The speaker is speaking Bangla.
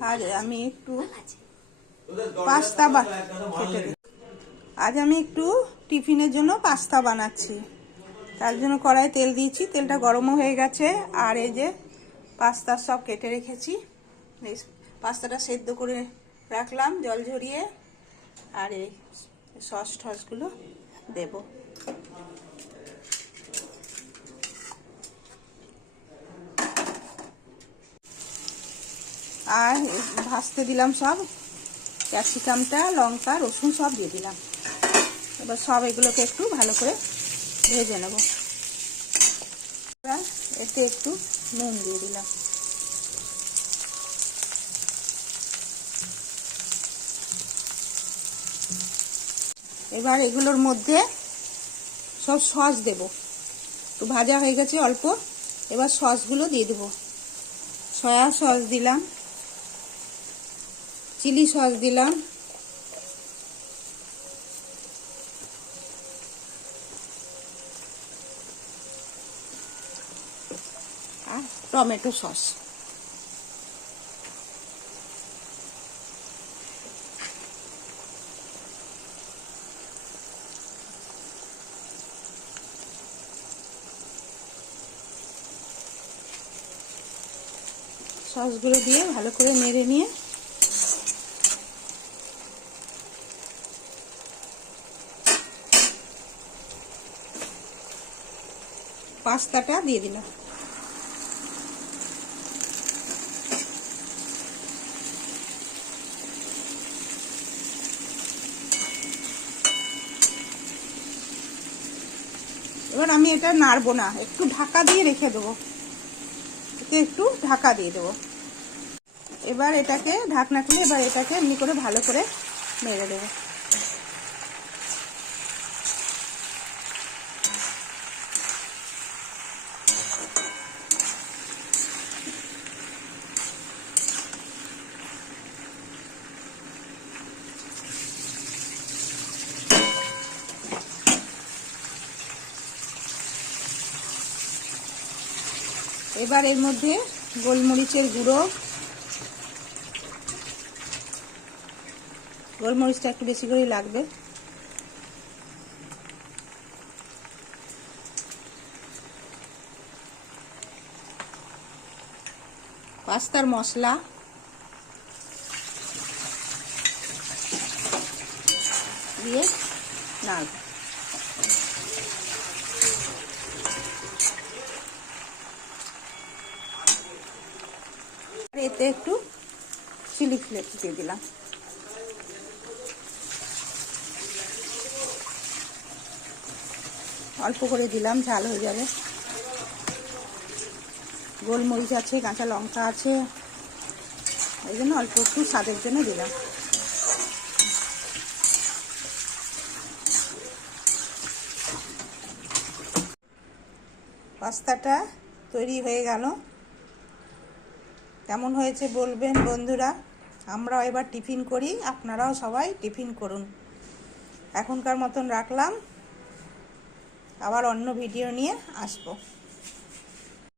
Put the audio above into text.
আজ আমি একটু পাস্তা কেটে দিই। আজ আমি একটু টিফিনের জন্য পাস্তা বানাচ্ছি। তার জন্য কড়াই তেল দিয়েছি। তেলটা গরমও হয়ে গেছে। আর এই যে পাস্তা সব কেটে রেখেছি। পাস্তাটা সেদ্ধ করে রাখলাম জল ঝরিয়ে। আর এই সস টসগুলো দেবো। আর ভাজতে দিলাম সব। ক্যাপসিকামটা, লঙ্কা, রসুন সব দিয়ে দিলাম। এবার সব এগুলোকে একটু ভালো করে ভেজে নেব। এবার এতে একটু নুন দিয়ে দিলাম। এবার এগুলোর মধ্যে সব সস দেব। একটু ভাজা হয়ে গেছে অল্প। এবার সসগুলো দিয়ে দেবো। সয়া সস দিলাম। চিলি সস দিলাম। আর টমেটো সস। সসগুলো দিয়ে ভালো করে নেড়ে নিয়ে পাস্তাটা দিয়ে দিলাম। এবার আমি এটা নাড়বো না, একটু ঢাকা দিয়ে রেখে দেবো। এতে একটু ঢাকা দিয়ে দেবো। এবার এটাকে ঢাকনা খুলে এবার এটাকে এমনি করে ভালো করে মেরে দেবো। এবার এর মধ্যে গোলমরিচের গুঁড়ো। গোলমরিচটা একটু বেশি করেই লাগবে। পাস্তার মশলা। দিয়ে নাড়ব। এতে একটু চিলি ফ্লেক্স দিয়ে দিলাম। অল্প করে দিলাম, ঝাল হয়ে যাবে। গোলমরিচ আছে, কাঁচা লঙ্কা আছে। এই জন্য অল্প একটু স্বাদের জন্য দিলাম। পাস্তাটা তৈরি হয়ে গেল। কেমন হয়েছে বলবেন বন্ধুরা? আমরাও এবার টিফিন করি, আপনারাও সবাই টিফিন করুন। এখনকার মতন রাখলাম। আবার অন্য ভিডিও নিয়ে আসব।